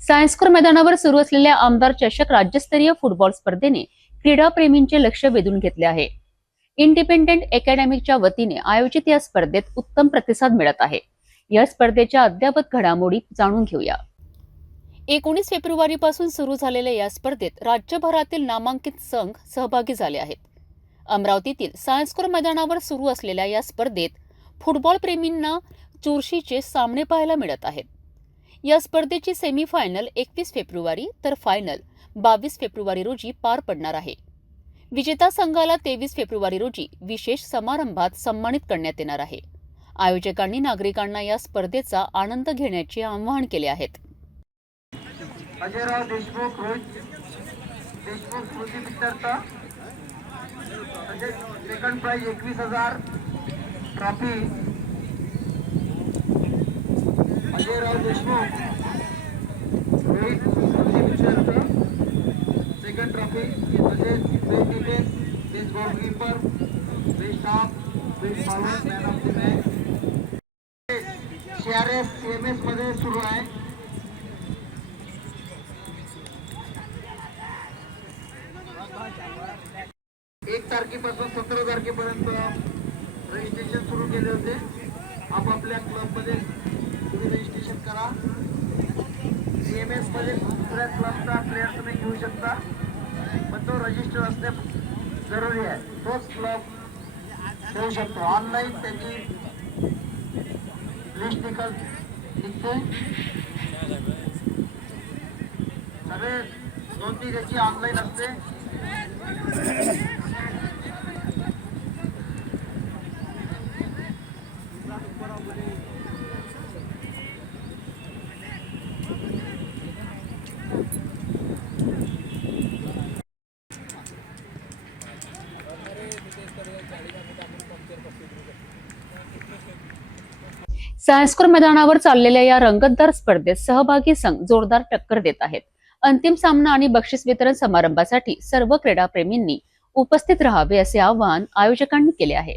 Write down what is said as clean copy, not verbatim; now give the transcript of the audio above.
Science core मैदानावर सुरू असलेल्या आमदार चषक राज्यस्तरीय फुटबॉल स्पर्धेने क्रीडाप्रेमींचे लक्ष वेधून घेतले आहे. इंडिपेंडेंट अकॅडमीच्या वतीने आयोजित या स्पर्धेत उत्तम प्रतिसाद मिळत आहे. या स्पर्धेच्या अद्ययावत घडामोडी जाणून घेऊया. 19 फेब्रुवारीपासून सुरू झालेल्या या स्पर्धेत राज्यभरातील नामांकित संघ सहभागी झाले आहेत. अमरावतीतील सायन्सकोर मैदानावर सुरू असलेल्या या स्पर्धेत फुटबॉल प्रेमींना चुरशीचे सामने पाहायला मिळत आहेत. या स्पर्धेची सेमीफायनल 21 फेब्रुवारी तर फायनल 22 फेब्रुवारी रोजी पार पडणार आहे. विजेता संघाला 23 फेब्रुवारी रोजी विशेष समारंभात सन्मानित करण्यात येणार आहे. आयोजकांनी नागरिकांना या स्पर्धेचा आनंद घेण्याचे आवाहन केले आहे. अजयराव देशमुख रोहित देशमुख स्मृती पित्तर्थ second prize 21,000 trophy Ajayrao Deshmukh Rohit स्मृती पित्तर्थ second trophy Ajay best defence best goalkeeper best half best bowler man of the match CRS CMS मध्ये सुरू आहे. एक तारखेपासून 17 तारखेपर्यंत रजिस्ट्रेशन सुरू केले होते. आपापल्या क्लबमध्ये तुम्ही रजिस्ट्रेशन करा. CMS मध्ये दुसऱ्या क्लबचा प्लेअर तुम्ही घेऊ शकता, पण तो रजिस्टर असणे जरुरी आहे. तोच क्लब खेळू शकतो. ऑनलाईन त्याची लिस्ट निघते. सगळे नोंदणी त्याची ऑनलाईन असते. सायन्सकोर मैदानावर चाललेल्या या रंगतदार स्पर्धेत सहभागी संघ जोरदार टक्कर देत आहेत. अंतिम सामना आणि बक्षीस वितरण समारंभासाठी सर्व क्रीडाप्रेमींनी उपस्थित राहावे असे आवाहन आयोजकांनी केले आहे.